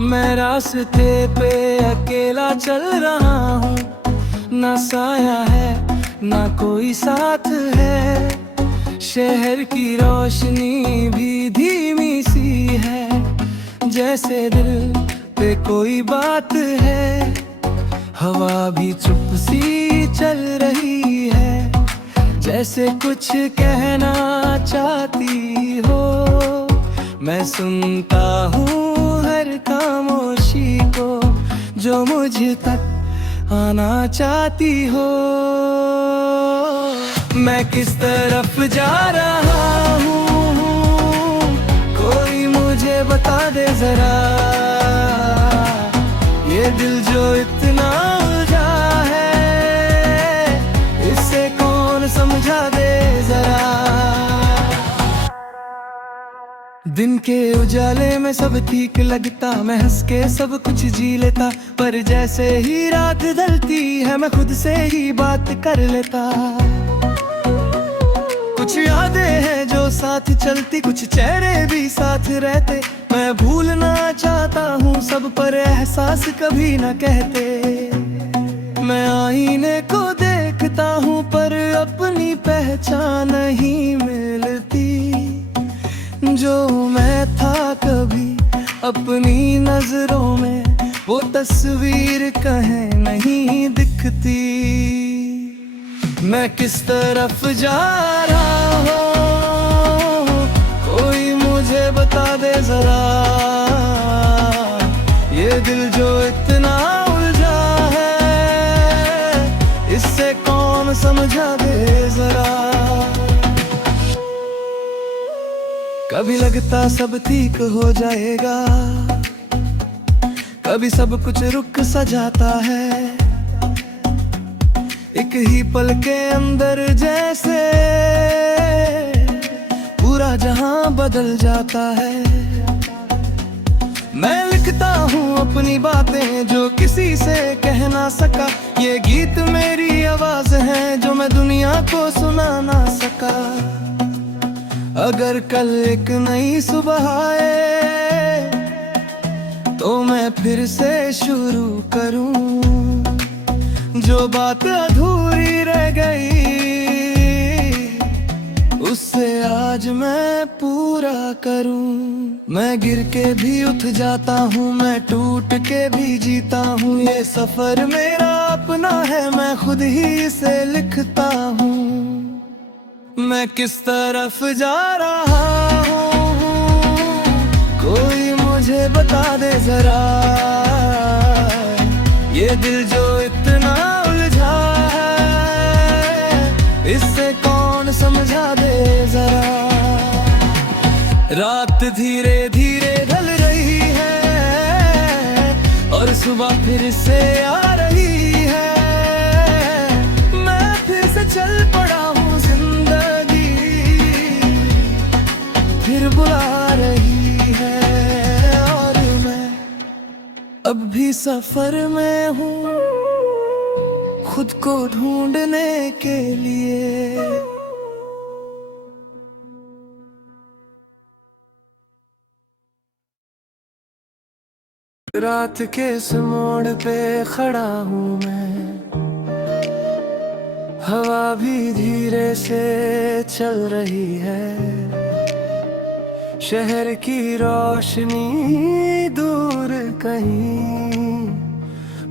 मैं रास्ते पे अकेला चल रहा हूँ, ना साया है ना कोई साथ है। शहर की रोशनी भी धीमी सी है, जैसे दिल पे कोई बात है। हवा भी चुप सी चल रही है, जैसे कुछ कहना चाहती हो। मैं सुनता हूँ हर खामोशी को, जो मुझ तक आना चाहती हो। मैं किस तरफ जा रहा हूँ, कोई मुझे बता दे जरा। ये दिल जो इतना उलझा है, इसे कौन समझा दे जरा। दिन के उजाले में सब ठीक लगता, मैं हंस के सब कुछ जी लेता। पर जैसे ही रात ढलती है, मैं खुद से ही बात कर लेता। कुछ यादें हैं जो साथ चलती, कुछ चेहरे भी साथ रहते। मैं भूलना चाहता हूँ सब, पर एहसास कभी न कहते। मैं आईने को देखता हूँ, पर अपनी पहचान नहीं मिलती। जो मैं था कभी अपनी नजरों में, वो तस्वीर कहीं नहीं दिखती। मैं किस तरफ जा रहा हूँ, कोई मुझे बता दे जरा। ये दिल जो इतना उलझा है, इससे कौन समझा दे जरा। कभी लगता सब ठीक हो जाएगा, कभी सब कुछ रुक सा जाता है। एक ही पल के अंदर जैसे पूरा जहां बदल जाता है। मैं लिखता हूँ अपनी बातें जो किसी से कह ना सका। ये गीत मेरी आवाज है जो मैं दुनिया को सुना ना सका। अगर कल एक नई सुबह आए, तो मैं फिर से शुरू करूं। जो बात अधूरी रह गई, उससे आज मैं पूरा करूं। मैं गिर के भी उठ जाता हूँ, मैं टूट के भी जीता हूँ। ये सफर मेरा अपना है, मैं खुद ही इसे लिखता हूँ। मैं किस तरफ जा रहा हूँ, कोई मुझे बता दे जरा। ये दिल जो इतना उलझा है, इससे कौन समझा दे जरा। रात धीरे धीरे ढल रही है, और सुबह फिर से आ रही है। मैं फिर से चल पड़ा हूँ, जिंदगी फिर बुला रही है। और मैं अब भी सफर में हूँ, खुद को ढूंढने के लिए। रात के इस मोड़ पे खड़ा हूँ मैं, हवा भी धीरे से चल रही है। शहर की रोशनी दूर कहीं,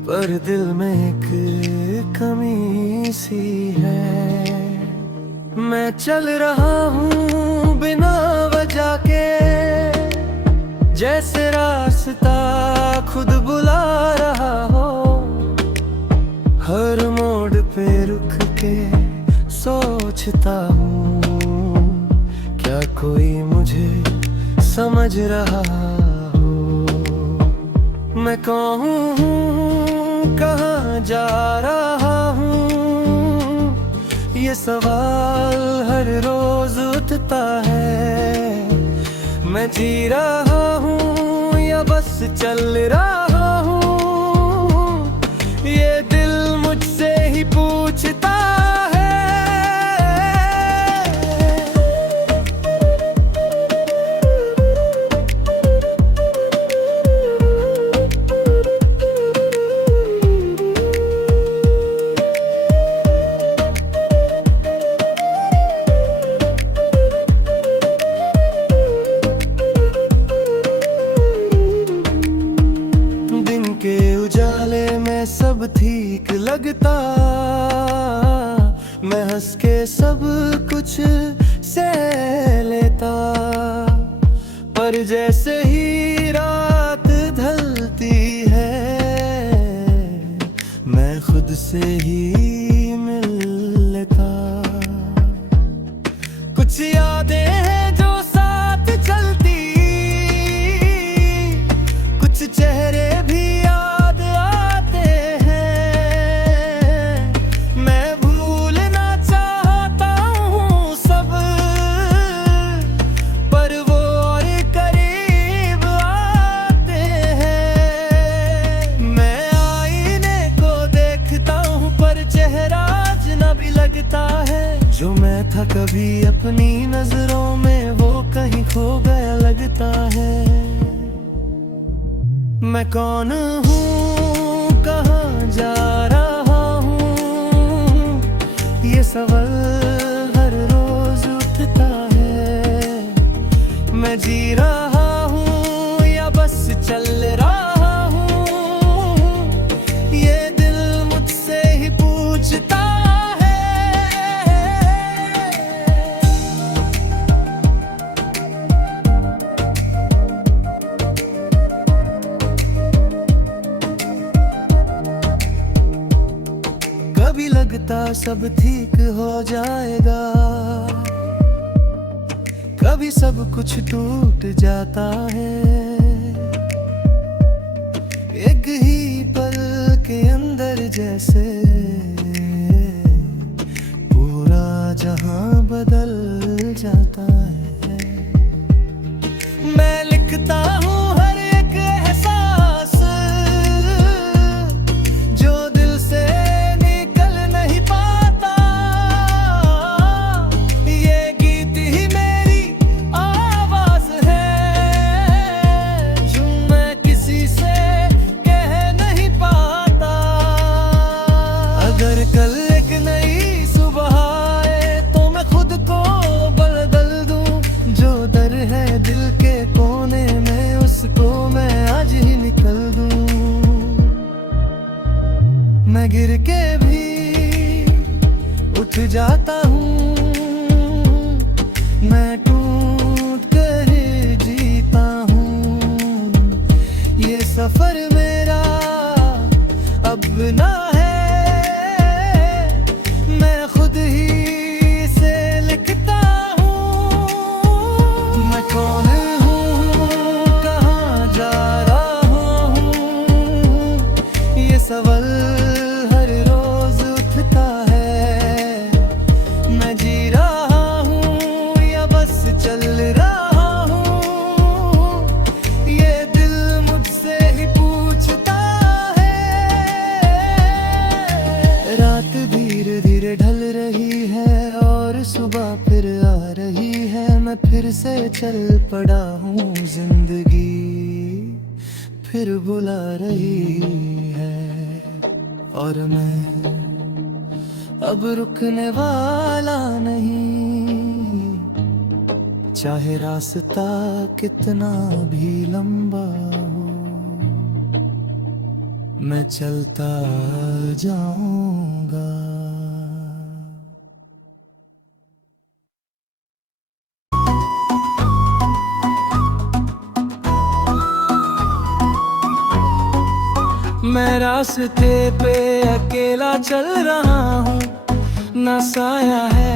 पर दिल में एक कमी सी है। मैं चल रहा हूँ बिना वजह के, जैसे रास्ता खुद बुला रहा हो। हर मोड़ पे रुक के सोचता हूँ, क्या कोई मुझे समझ रहा हो। मैं कौन हूँ, कहाँ जा रहा हूँ, ये सवाल हर रोज उठता है। मैं जी रहा हूँ या बस चल रहा हूँ, ये दिल मुझसे ही पूछता है। सब ठीक लगता, मैं हंस के सब कुछ सह लेता। पर जैसे ही रात ढलती है, मैं खुद से ही मिल लेता। कुछ यादें हैं जो साथ चलती, कुछ चेहरे भी याद आते हैं। मैं भूलना चाहता हूँ सब, पर वो और करीब आते हैं। मैं आईने को देखता हूँ पर चेहरा अजनबी लगता है। जो मैं था कभी अपनी नजरों में, वो कहीं खो गया लगता है। मैं कौन हूँ, कहाँ जा रहा हूँ, ये सवाल हर रोज उठता है। मैं जी रहा हूँ या बस चल रहा हूँ, ये दिल मुझसे ही पूछता है। कभी लगता सब ठीक हो जाएगा, कभी सब कुछ टूट जाता है। एक ही पल के अंदर जैसे पूरा जहां बदल जाता है। मैं लिखता हूँ हर एक एहसास, जो दिल से निकल नहीं पाता। ये गीत ही मेरी आवाज है, जो मैं किसी से कह नहीं पाता। अगर कल एक नई सुबह आए तो मैं खुद को बदल दूं। जो डर है दिल के कोने में, उसको मैं आज ही निकल दूं। मैं गिर के भी उठ जाता हूँ, मैं टूट कर जीता हूँ। ये सफर मेरा अब ना है, मैं खुद ही से लिखता हूँ। मैं कौन हूँ, कहाँ जा रहा हूँ, ये सवाल हर रोज उठता है। मैं जी रहा हूँ या बस चल रहा हूँ, ये दिल मुझसे ही पूछता है। रात धीरे धीरे ढल रही है और सुबह फिर आ रही है। मैं फिर से चल पड़ा हूँ, जिंदगी फिर बुला रही है। और मैं अब रुकने वाला नहीं, चाहे रास्ता कितना भी लंबा हो, मैं चलता जाऊंगा। मैं रास्ते पे अकेला चल रहा हूँ, ना साया है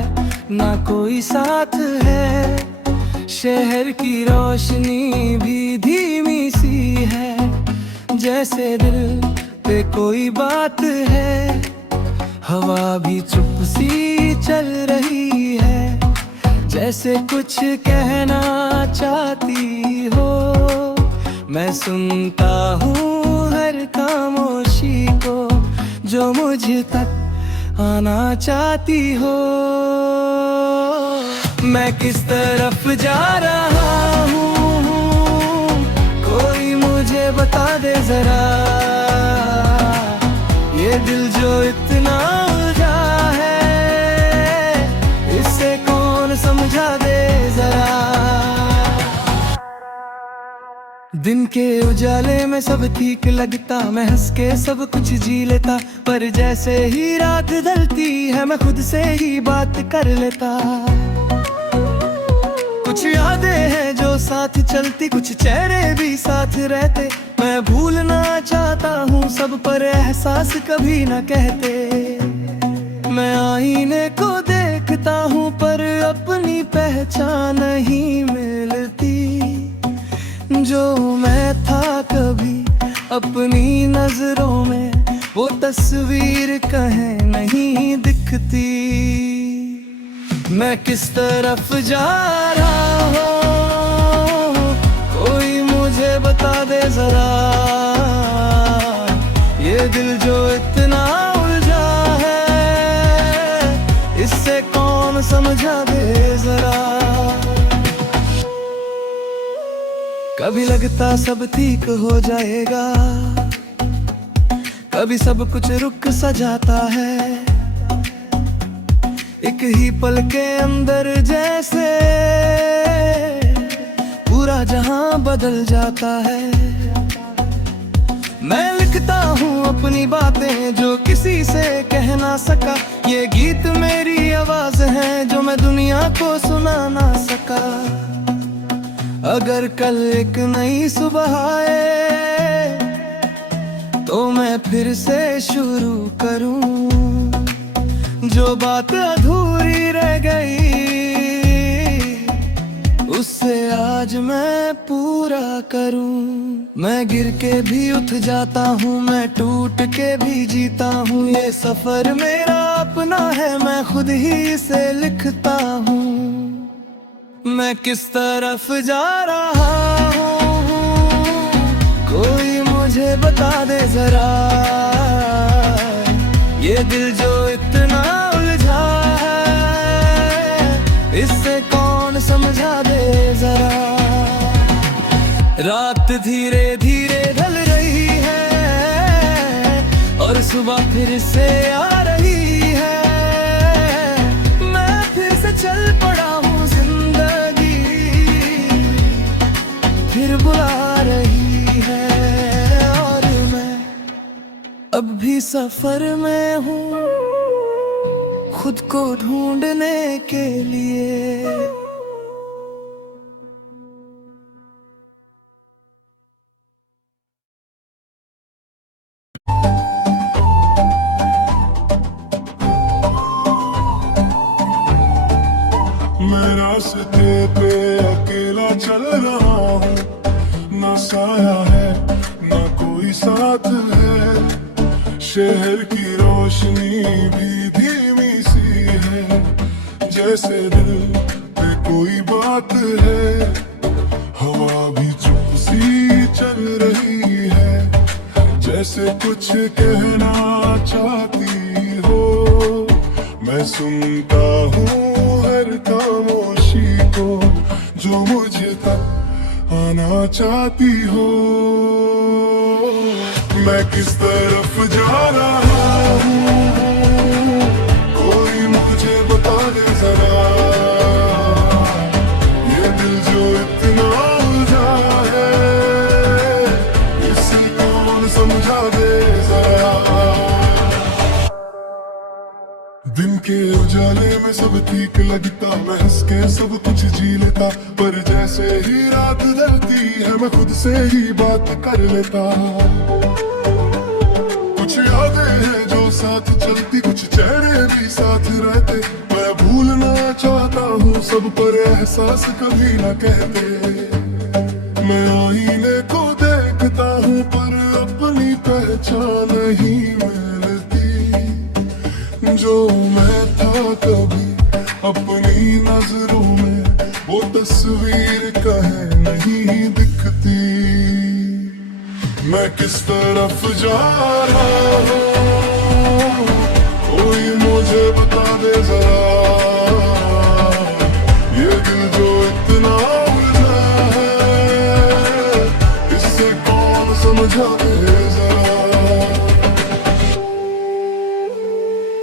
ना कोई साथ है। शहर की रोशनी भी धीमी सी है, जैसे दिल पे कोई बात है। हवा भी चुप सी चल रही है, जैसे कुछ कहना चाहती हो। मैं सुनता हूँ हर खामोशी को, जो मुझ तक आना चाहती हो। मैं किस तरफ जा रहा हूँ, कोई मुझे बता दे जरा। ये दिल जो इतना उलझा है, इसे कौन समझा दे जरा। दिन के उजाले में सब ठीक लगता, मैं हंस के सब कुछ जी लेता, पर जैसे ही रात ढलती है मैं खुद से ही बात कर लेता। कुछ यादें हैं जो साथ चलती, कुछ चेहरे भी साथ रहते, मैं भूलना चाहता हूँ सब पर एहसास कभी न कहते। मैं आईने को देखता हूँ पर अपनी पहचान नहीं मिलती, जो मैं था कभी अपनी नजरों में वो तस्वीर कहीं नहीं दिखती। मैं किस तरफ जा रहा हूँ कोई मुझे बता दे जरा, ये दिल जो इतना उलझा है इससे कौन समझा दे जरा। कभी लगता सब ठीक हो जाएगा, कभी सब कुछ रुक सा जाता है, एक ही पल के अंदर जैसे पूरा जहां बदल जाता है। मैं लिखता हूँ अपनी बातें जो किसी से कह ना सका, ये गीत मेरी आवाज है जो मैं दुनिया को सुना ना सका। अगर कल एक नई सुबह आए तो मैं फिर से शुरू करूं, जो बात अधूरी रह गई उससे आज मैं पूरा करूं। मैं गिर के भी उठ जाता हूँ, मैं टूट के भी जीता हूँ, ये सफर मेरा अपना है, मैं खुद ही इसे लिखता हूँ। मैं किस तरफ जा रहा हूँ कोई मुझे बता दे जरा, ये दिल जो इतना उलझा है इससे कौन समझा दे जरा। रात धीरे धीरे ढल रही है और सुबह फिर से आ रही है, मैं फिर से चल पड़ा हूँ, फिर बुला रही है और मैं अब भी सफर में हूँ खुद को ढूंढने के लिए। मैं रास्ते पे अकेला चल रहा हूँ, ना साया है ना कोई साथ है, शहर की रोशनी भी धीमी सी है, जैसे दिल पे कोई बात है, हवा भी चुप सी चल रही है, जैसे कुछ कहना चाहती हो। मैं सुनता हूँ हर खामोशी को जो मुझे तक आना चाहती हो। मैं किस तरफ जा रहा हूँ कोई मुझे बता दे जरा, ये दिल जो इतना उलझा है इसे कौन समझा दे जरा। दिन के उजाले में सब ठीक लगता, मैं हंस के सब कुछ जी लेता, पर जैसे ही रात ढलती है मैं खुद से ही बात कर लेता। कुछ यादें हैं जो साथ चलती, कुछ चेहरे भी साथ रहते, मैं भूलना चाहता हूँ सब पर एहसास कभी न कहते। मैं आईने को देखता हूँ पर अपनी पहचान नहीं मिलती, जो मैं था कभी अपनी नजरों में वो तस्वीर कहीं नहीं दिखती। मैं किस तरफ जा रहा हूँ कोई मुझे बता दे जरा, ये दिल जो इतना उलझा है इससे कौन समझा दे जरा।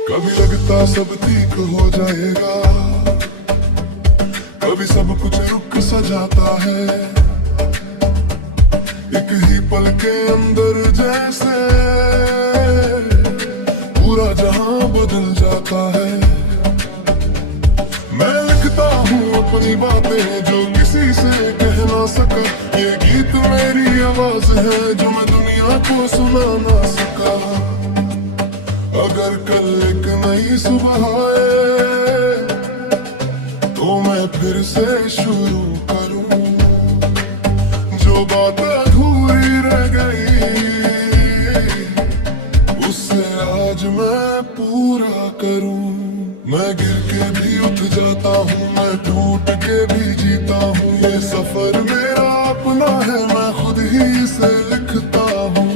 कभी लगता सब ठीक हो जाएगा, कभी सब कुछ रुक सा जाता है, एक ही पल के अंदर जैसे पूरा जहां बदल जाता है। मैं लिखता हूँ अपनी बातें जो किसी से कह ना सका, ये गीत मेरी आवाज है जो मैं दुनिया को सुना ना सका। अगर कल एक नई सुबह आए तो मैं फिर से शुरू करूं, जो बात अधूरी रह गई उससे आज मैं पूरा करूं। मैं गिर के भी उठ जाता हूँ, मैं टूट के भी जीता हूँ, ये सफर मेरा अपना है, मैं खुद ही इसे लिखता हूँ।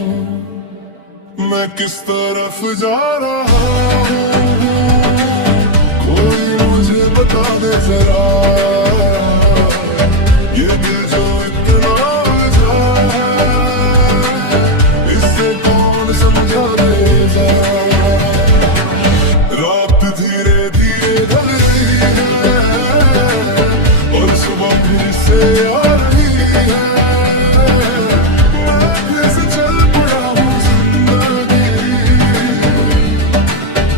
मैं किस तरफ जा रहा हूँ कोई मुझे बता दे जरा, ये दिल जो इतना उलझा है इससे कौन समझा दे जरा। रात धीरे धीरे ढल रही है और सुबह फिर से आ रही है। मैं फिर से चल पड़ा हूँ जिंदगी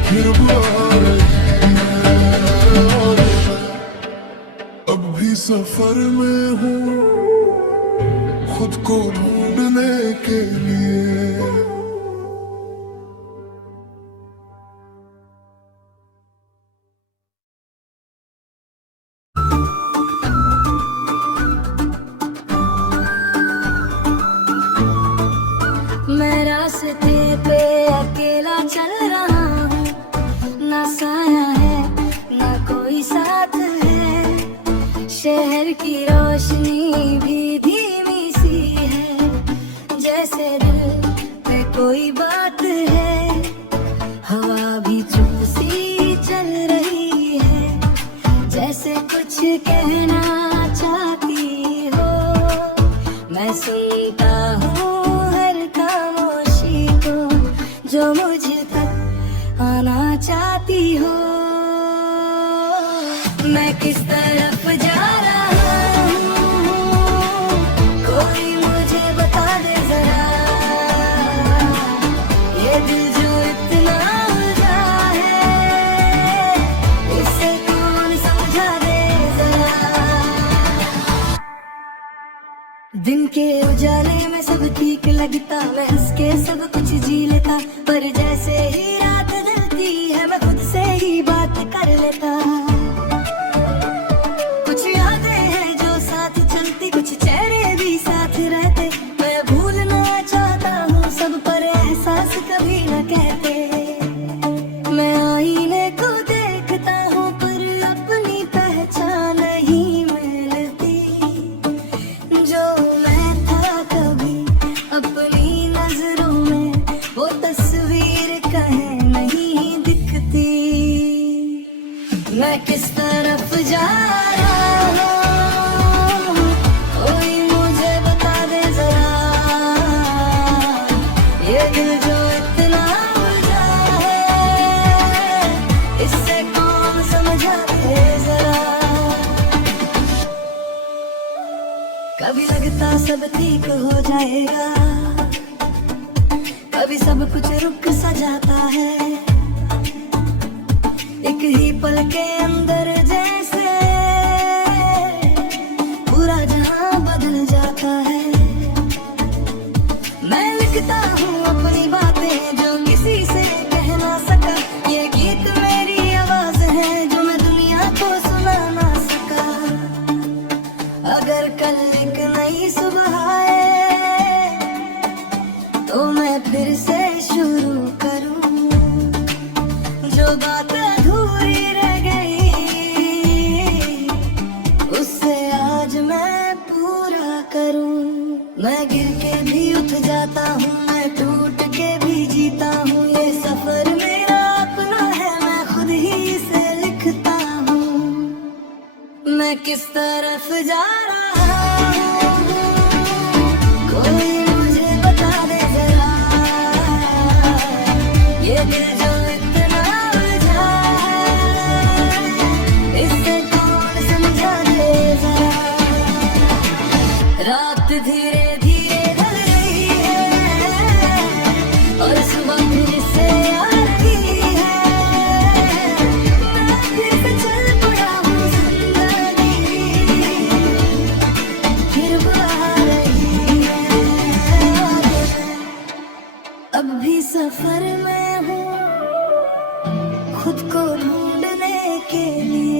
फिर बुला रही है। अब भी सफर में हूँ खुद को ढूंढने के लिए। मैं रास्ते पे अकेला चल रहा हूँ, ना साया है ना कोई साथ है। शहर की रोशनी भी धीमी सी है, जैसे दिल पे कोई बात है। हवा भी चुप सी चल रही है, जैसे कुछ कहना चाहती हो। मैं सुनता हूँ जो मुझ तक आना चाहती हो। मैं किस तरफ जा रहा हूँ कोई मुझे बता दे जरा, ये दिल जो इतना उलझा है इसे कौन समझा दे जरा। दिन के उजाले में सब ठीक लगता, मैं हंस के सब कुछ जी लेता, पर जैसे ही रात ढलती है मैं खुद से ही बात कर लेता। कुछ यादें हैं जो साथ चलती, कुछ चेहरे भी साथ रहते। मैं भूलना चाहता हूँ सब पर एहसास कभी न कहते। मैं आईने को देखता हूँ पर अपनी पहचान नहीं मिलती, जो मैं था कभी अपनी नजरों में वो तस्वीर कहीं नहीं दिखती। मैं किस तरफ जा रहा हूँ कोई मुझे बता दे जरा, ये दिल जो इतना उलझा है इससे कौन समझा दे जरा। कभी लगता सब ठीक हो जाएगा, कभी सब कुछ रुक सा जाता है। एक ही पल के अंदर जैसे पूरा जहां बदल जाता है। मैं लिखता हूँ अपनी बातें जो किसी से कह ना सका, ये गीत मेरी आवाज है जो मैं दुनिया को सुना ना सका। अगर कल एक नई सुबह आए तो मैं फिर से शुरू करूं, जो बात अधूरी रह गई उससे आज मैं पूरा करूं। मैं गिर के भी उठ जाता हूँ, मैं टूट के भी जीता हूँ, ये सफर मेरा अपना है, मैं खुद ही इसे लिखता हूँ। मैं किस तरफ जा रहा हूँ कोई मुझे बता दे जरा, ये दिल जो इतना उलझा है इससे कौन समझा दे जरा। रात धीरे धीरे ढल सफर में हूँ खुद को ढूंढने के लिए।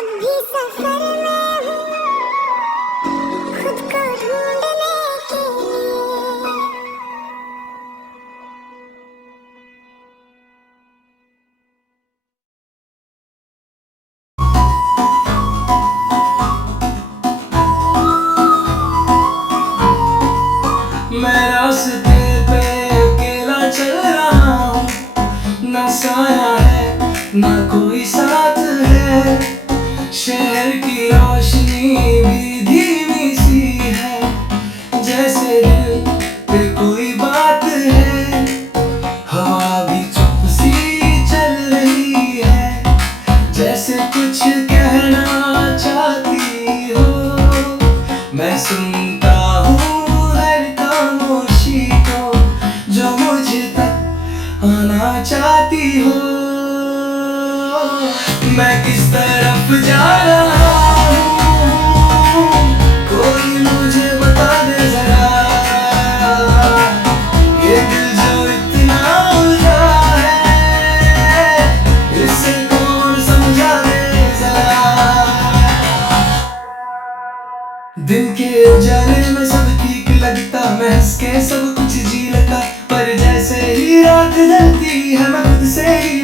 अब भी सफर में हूँ खुद को ढूंढने के लिए। मैं रास्ते पे अकेला चल रहा हूँ, ना साया है ना कोई साथ है। शहर की रोशनी भी धीमी सी है, जैसे दिल पे कोई बात है। हवा भी चुप सी चल रही है, जैसे कुछ कहना चाहती हो। मैं सुनता हूँ हर खामोशी को जो मुझ तक आना चाहती हो। मैं किस तरफ जा रहा हूँ, कोई मुझे बता दे जरा। ये दिल जो इतना उलझा है, इसे कौन समझा दे जरा। दिन के उजाले में सब ठीक लगता, मैं हंस के सब कुछ जी लेता, पर जैसे ही रात ढलती है मैं खुद से ही